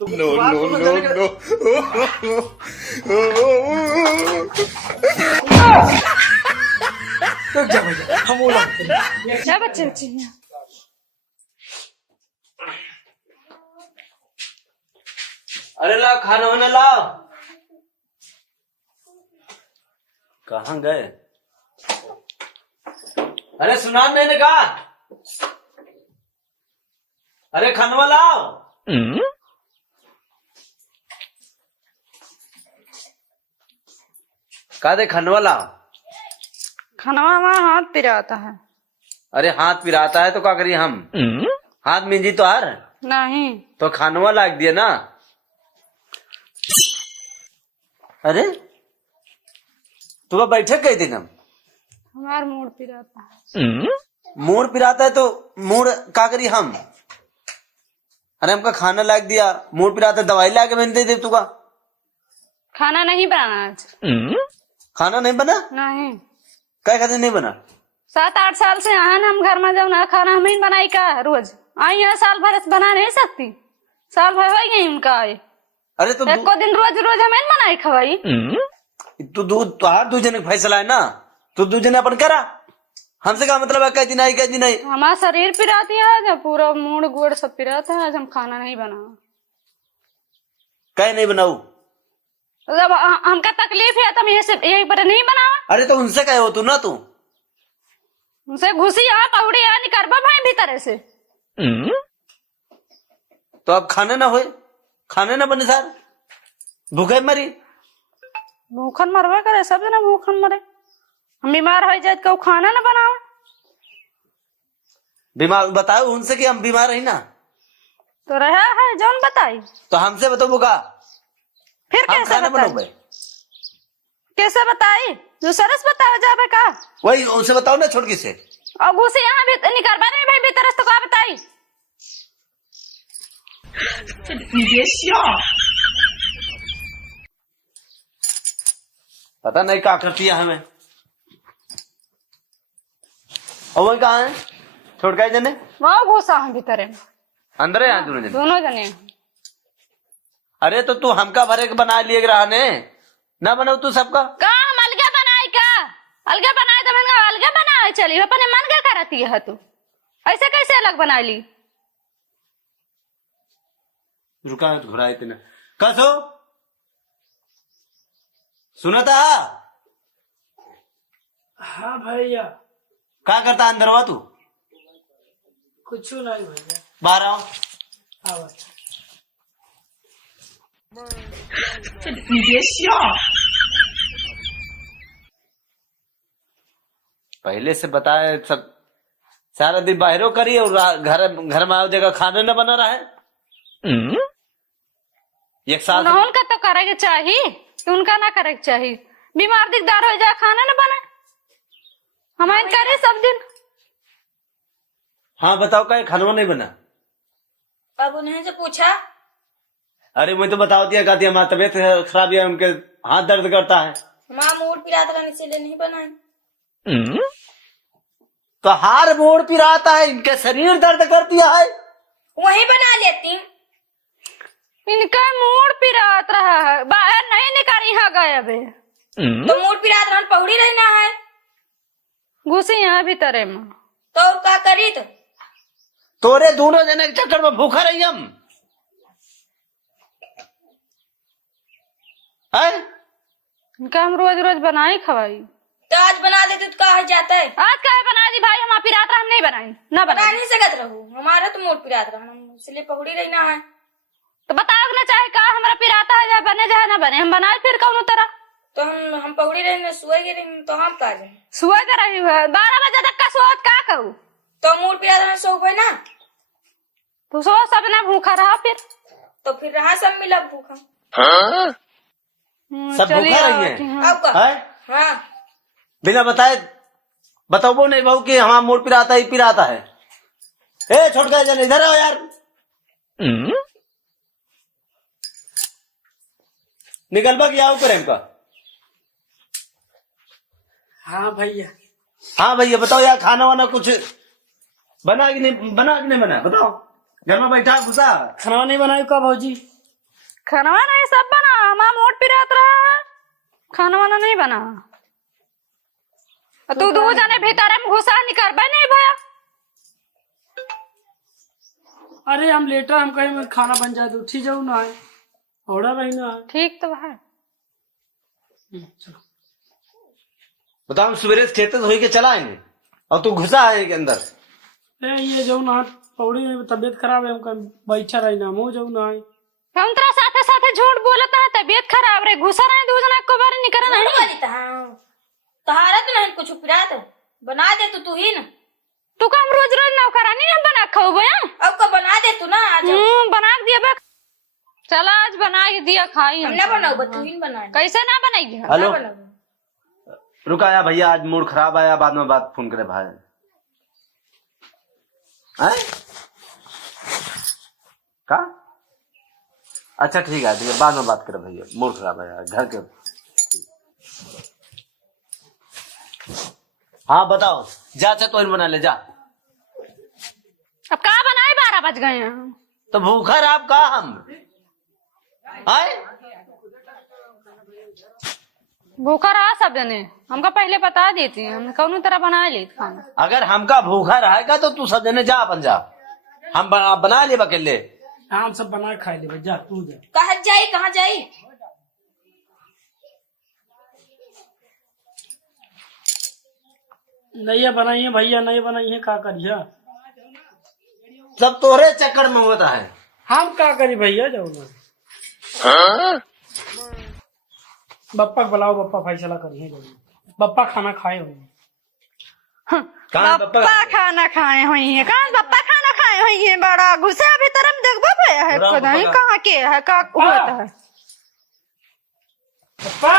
No, no, no, no. रुक जा भैया, हम वो लाते हैं। क्या बच्चे बच्चे अरे लाओ खाना वाना लाओ। कहाँ गए? अरे सुना मैंने कहा। अरे खाना लाओ। कहा दे खानवा लाओ। खाना वहाँ हाथ पिराता है। अरे हाथ पिराता है तो क्या करिए हम? हाथ मिंजी तो हार नहीं तो खानवा लाग दिया ना। अरे तू बैठक गई थी हम। हमारा मूड पिराता है। मूड पिराता है तो मूड का करी हम? अरे हमका खाना लाग दिया, मूड पिराता है, दवाई ला के मैंने दे दे तू का। खाना नहीं बनाना आज। खाना नहीं बना? नहीं क्या कहते नहीं बना? 7-8 साल से यहाँ हम घर में जाओ ना खाना हम ही बनाई का रोज आई यहाँ साल भर से बना नहीं सकती। साल भर हो गई उनका आए। अरे तो एक को दिन रोज रोज हमें बनाई खवाई। तू दूध तुहार दू जने का फैसला है ना, तू दू जने अपन करा। हमसे क्या मतलब है? कह दिन आई कह दिन आई। हमारा शरीर पिराती है जब पूरा मूड गुड़ सब पिराता है। आज हम खाना नहीं बना। कह नहीं बनाऊ? जब हमका तकलीफ है तो यही पर नहीं बनावा। अरे तो उनसे कहे हो तू ना तू। उनसे घुसी आ पौड़ी आ निकरबा भाई भीतर से। तो अब खाने ना होए, खाने ना बने सार, भूखे मरी। भूखन मरवा करे सब जना भूखन मरे। हम बीमार हो जाए तो खाना ना बनावा। बीमार बताओ उनसे कि हम बीमार है ना। तो रहा है जौन बताई। तो हमसे बताओ का फिर हम कैसे खाना बताई? बनाओ? कैसे बताई? जो सरस बताओ जाबे का। वही उनसे बताओ ना छोटकी से। और घुसी यहाँ भी निकरबा नहीं भाई भीतर से तो का बताई। पता नहीं क्या करती है हमें। और वही कहाँ है छोटका जने? वहाँ घुसा हम भीतर में। अंदर है यहाँ दोनों जने? दोनों जने। अरे तो तू हमका भरे के बना लिए रहने ना बनाओ तू सबका। का हम अलगा बनाई का? अलगा बनाए तो मैंने कहा अलगा बनाए चली अपने मन का करती है तू। ऐसे कैसे अलग बना ली? रुका घुराए थे ना कसो सुना था। हाँ भैया, क्या करता अंदर हुआ तू? कुछ नहीं भैया। बाहर आओ। आओ। पहले से बताए सब। सारा दिन बाहरों करी और घर घर में आओ जगह खाना न बना रहा है। एक साल उनका तो करेगा चाहिए उनका ना करे चाहिए। बीमार दिकदार हो जाए खाना ना बने हमारे करे सब दिन। हाँ बताओ क्या खाना नहीं बना? अब उन्हें से पूछा। अरे मैं तो बताओ दिया कहती हमारी तबीयत खराब है, उनके हाथ दर्द करता है। माँ मूड पिराता रहने इसीलिए नहीं बनाए। तो हार मोड़ पिराता है, इनके शरीर दर्द करती है। वही बना लेती। इनका मूड पिरात रहा है बाहर नहीं निकाली यहाँ गए अबे। तो मूड पिराता रहने पहुड़ी रहना है। घुसी यहाँ भीतर में। तो क्या करी? तो तोरे दोनों जने के चक्कर में भूखा रही हम है? इनका हम रोज रोज बनाई खवाई। तो आज बना देते तो कहा जाता है। आज क्या बना दी भाई? हम पिरात हम नहीं बनाई ना बना बनाई। नहीं सकत रहू। हमारा तो मूड पिराता रहना इसलिए पहुड़ी रहना है। तो बताओ ना चाहे का हमारा पिराता है या बने जाए ना बने हम बनाए फिर कौन तरह। तो हम पहुड़ी रहने सुएगी नहीं तो हम का जाए। सुबह कर रही है 12 बजे तक का सोच का कहूँ। तो मूड पिराता रहने सो गए ना। तो सो सब ना भूखा रहा फिर। तो फिर रहा सब मिला भूखा। सब चलिए भूखा रही आवती है हूँ। अब का? है? हाँ बिना बताए बताओ वो नहीं बहू कि हमारा मूड पिराता ही पिराता है। ए छोटका जन इधर आओ यार। निकलबा की आओ प्रेम का। हाँ भैया। हाँ भैया बताओ यार खाना वाना कुछ बना कि नहीं बना बताओ। घर में बैठा घुसा खाना नहीं बनाई का भौजी? खाना वाना ये सब बना, हमारा मोट पिरात रहा, खाना वाना नहीं बना। तू दो जाने भीतर में घुसा निकर नहीं भया। अरे हम लेटर हम कहीं खाना बन जाए तो उठी जाऊ ना है ऑर्डर रही ना है। ठीक तो है। चलो बताओ सवेरे खेते से होई के चला है और तू घुसा है के अंदर। ये जाऊ ना पौड़ी में तबीयत खराब है हम कहीं बैठा रही ना मुँह जाऊ ना है। हम तेरा साथे साथे झूठ बोलता है, तबीयत खराब रे, घुसा रहे दो जना को बारे निकल नहीं। तहारा तो नहीं कुछ पिरात बना दे तू ही ना। तू काम रोज रोज नौकरानी हम बना खाओ भैया। अब को बना दे तू ना आज। बना दिया बे। चला आज बना के दिया खाई हम ना बनाओ तू ही बना। कैसे ना बनाएगी? हेलो रुका या भैया, आज मूड खराब आया, बाद में बात फोन करे भाई। का अच्छा ठीक है, बाद में बात करे भैया, मूड खराब आया घर के। हाँ बताओ, जा से तो बना ले जा। अब कहा बनाए 12 बज गए हैं तो भूखा रहा आप कहा हम आए? भूखा रहा सब जने, हमका पहले बता देती, हम कौन तरह बना ली खाना। अगर हमका भूखा रहेगा तो तू सब जने जा अपन जा, हम बना ले अकेले। हम सब बना के खाए ले जा तू जा। कहाँ जाई नहीं बनाइए भैया, नहीं बनाइए का करिए। सब तोरे चक्कर में होता है। हम का करी भैया जाओ ना। बप्पा को बुलाओ, बप्पा फैसला करिए। बप्पा खाना खाए होंगे। बप्पा खाना खाए हुई है, कहाँ बप्पा खाना खाए हुई है? बड़ा गुस्सा भीतर में देखबो है, पता नहीं कहाँ के है, का होता है। बप्पा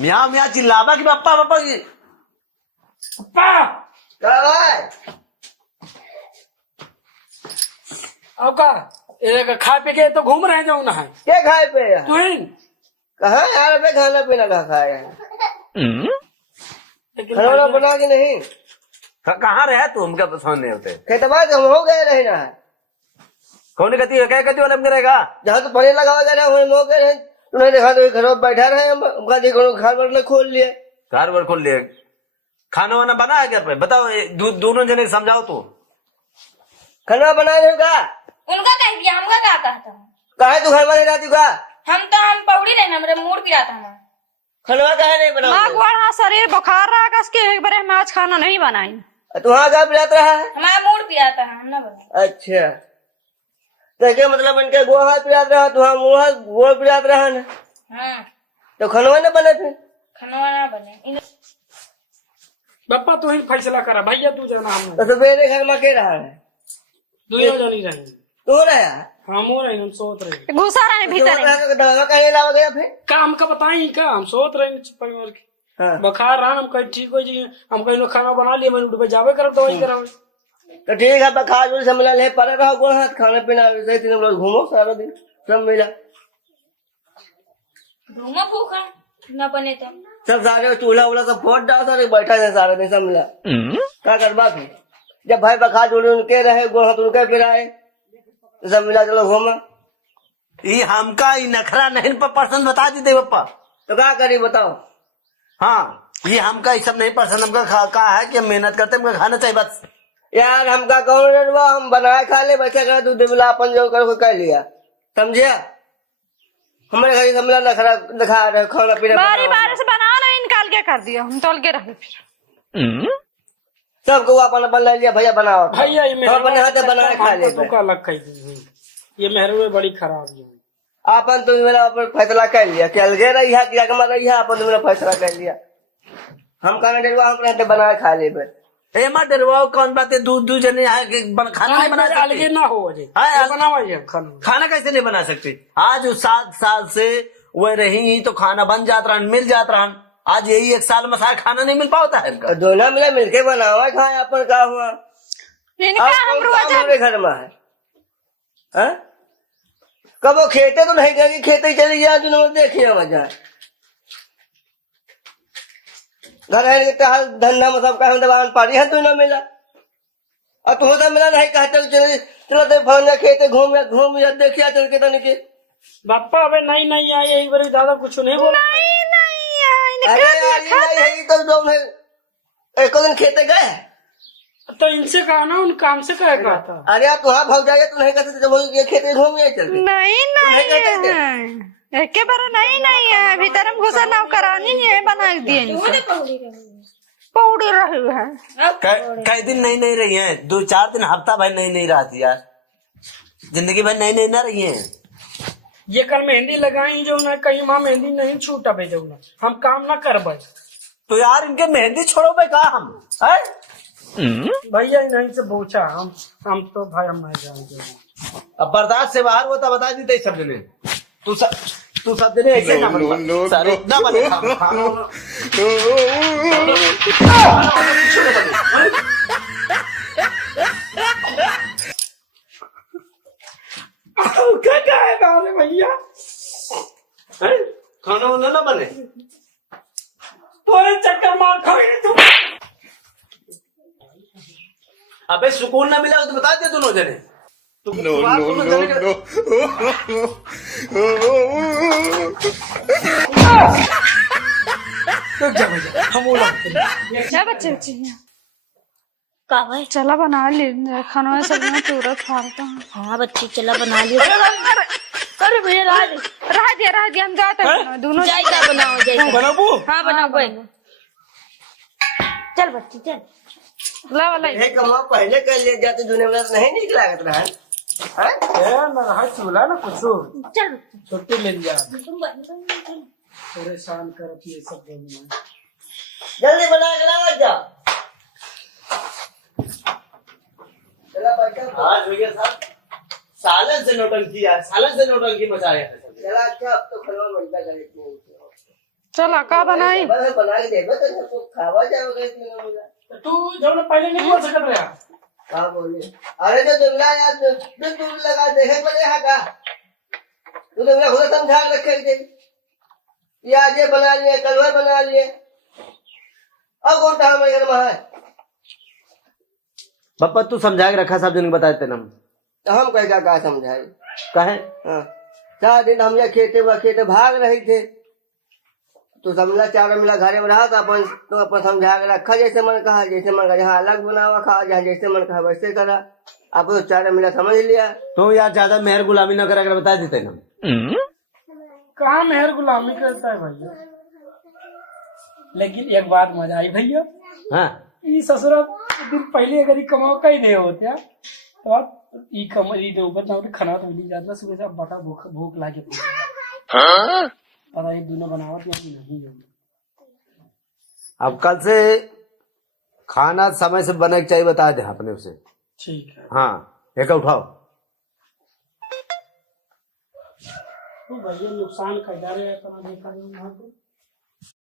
म्याँ म्याँ चिल्लावा की बप्पा बप्पा की। अब का खा पी के तो घूम रहे जाऊ ना है। क्या खाए पे तू ही कहा यार पे खाना पीना का खाए खाना बना के नहीं। कहाँ रहे तू? हमका पसंद नहीं होते। खेतबा हम हो गए रहे ना। कौन कहती है, क्या कहती वाला करेगा? जहाँ तो पढ़े लगा गए वही हो गए रहे। तूने देखा तो घर बैठा रहे, घर वर खोल लिए, घर वर खोल लिए। खाना वाना बना है क्या पे? बताओ दोनों जने समझाओ तो। खाना बना रहे का? उनका कह दिया, हमका क्या कहता हूँ। कहा तू घर में रहती का? हम पौड़ी रहे ना, मेरे मूड गिरा था। हम खाना कहा नहीं बना? बढ़ा शरीर बुखार रहा, कस के एक बार हम आज खाना नहीं बनाई। तू वहाँ का पिलात रहा है? हमारा मूड पिया था, हम ना बना। अच्छा तो क्या मतलब इनके गोहा पिलात रहा, तू वहाँ गोह पिलात रहा ना। हाँ तो खाना न बने थे? खाना ना बने। बप्पा तू ही फैसला करा भैया, तू जाना। हम तो मेरे घर में के रहा है? दोनों जनी रहे। तू रहा? हम हो रहे, हम सोच रहे। घुसा रहे भीतर। दवा कहीं लावा गया फिर? का हमका बताई का, हम सोच रहे परिवार के। हाँ। बुखार रहा, हम कहीं ठीक हो जाइए। हम कहीं खाना बना लिए, मैंने उठ जावे कर दवाई करावे। तो ठीक है, बखार से मिला ले पड़े रहो गो हाथ, खाना पीना सही तीन लोग घूमो सारा दिन, सब मिला। घूमो भूखा न बने तो सब सारे चूल्हा वूल्हा सब फोड़ डाल, सारे बैठा है सारा दिन, सब मिला। क्या करवा फिर? जब भाई बखार जोड़े उनके रहे, गो हाथ उनके फिराए, तो सब मिला चलो घूमा। ये हमका ये नखरा नहीं पसंद, बता दी पप्पा। तो क्या करी बताओ? हाँ ये हमका ये सब नहीं पसंद। हमका कहा है कि मेहनत करते हमका खाना चाहिए बस। यार हमका कौन डरवा, हम बनाए खा ले, बच्चा कर दूध मिला अपन जो कर कह लिया, समझिया? हमारे घर से मिला नखरा दिखा रहे, खाना पीना बारी बारी से बना नहीं, निकाल के कर दिया, हम तोल के रखे फिर। सबको अपन अपन ले लिया, भैया बनाओ भैया ये हम अपने हाथ से बनाए खा ले। तो का अलग कही दी, ये मेहरू बड़ी खराब है। अपन तुम मेरा अपन फैसला कर लिया कि अलगे रही है कि अगमा रही है, अपन मेरा फैसला कर लिया। हम खाना डरवा हम अपने हाथ से बनाए खा ले। ए माँ डरवाओ कौन बात है? दूध जने खाना नहीं बना सकते? अलगे ना हो बनावा खाना। खाना कैसे नहीं बना सकते? आज 7 साल से वह रही तो खाना बन जाता रहा, मिल जाता रहा। आज यही 1 साल में सारा खाना नहीं मिल पाता है इनका। दोनों मिला मिलके बनावा खाए, अपन का हुआ हमारे घर में है। कब वो खेते तो नहीं करेगी, खेते चली गया देखिए मजा घर धंधा में सब दबान पारी है, तू न मिला और तू तो मिला नहीं कहते चलो फलाना खेते घूम या देखिया चल के तनिक बापा अबे नहीं आई एक बार ज्यादा कुछ नहीं बोला। अरे यार ये नहीं है, ये तो जो है एक दिन खेते गए। तो इनसे कहा ना, उन काम से कहा था। अरे यार तुहार भाग जाएगा, तू नहीं कहते जब ये खेते घूम गए चलते। नहीं एक बार नहीं है भीतर हम घुसा नाव करानी नहीं है, बना दिए पौड़ी रही है। कई दिन नहीं रही है, 2-4 दिन हफ्ता भाई नहीं रहती यार, जिंदगी भर नहीं ना रही है। ये कल मेहंदी लगाई जो ना, कहीं वहाँ मेहंदी नहीं छूटा बे जो ना, हम काम ना कर भाई। तो यार इनके मेहंदी छोड़ो भाई, कहा हम है? भैया नहीं से पूछा हम तो भाई हम नहीं जानते। अब बर्दाश्त से बाहर होता बता दी सब जने। तू सब जने ऐसे ना बने सारे ना बने क्या है गाने भैया, खाना वाना ना बने, तोरे चक्कर मार खाएगी तू। अबे सुकून ना मिला तो बता दे दोनों जने। क्या बच्चे का भाई? चला बना ले खाना में सब में पूरा फाड़ता हूँ। हाँ बच्ची चला बना लियो। अरे भैया रह दिया हम जाते हैं दोनों। जायका बनाओ जायका। बनाबू हाँ बनाओ भाई, चल बच्ची चल। ला वाला ये कमा पहले कर ले जाते दुनिया में नहीं निक लागत रहा है। ना रहा चूल्हा ना कुछ चल छुट्टी ले लिया, तुम बन परेशान कर ये सब बोलना। जल्दी बना के ला जा। चला बैठा। आज भैया साहब सालन से नौटंकी यार, सालन से नौटंकी मचाया है। चला अच्छा, अब तो खलवा बनता करे चला का बनाई बस बना के देबे तो खावा जाओगे इतना मुझे। तू जब ना पहले नहीं बोल सकता रहा। कहाँ बोले? अरे तो जुमला यार दूर लगा दे है बड़े हाका। तू जुमला खुद समझा के रखे थे। ये आज ये बना लिए, कल वो बना लिए। अब कौन सा हमारे घर में है? पापा तू समझा के रखा, सब जन बताते ना तो हम कह समझाए कहे। हाँ 4 दिन हम ये खेते भाग रहे थे, तो समझा 4 मिला घरे में रहा तो अपन समझा के रखा, जैसे मन कहा, जैसे मन कहा जहाँ अलग बनावा खा, जहाँ जैसे मन कहा वैसे करा। आप तो 4 मिला समझ लिया। तो यार ज्यादा मेहर गुलामी न करा बता देते ना। कहाँ मेहर गुलामी करता है भैया, लेकिन एक बात मजा आई भैया। हाँ ये ससुरा दिन पहले अगर कमाओ कहीं दे होते तो ऊपर ना खाना तो मिल जाता, सुबह से बटा भूख लाके पता ये दोनों बनावट नहीं है। अब कल से खाना समय से बने के चाहिए, बता दे अपने से। ठीक है। हाँ एक उठाओ। तो भैया नुकसान कर जा रहे हैं, देखा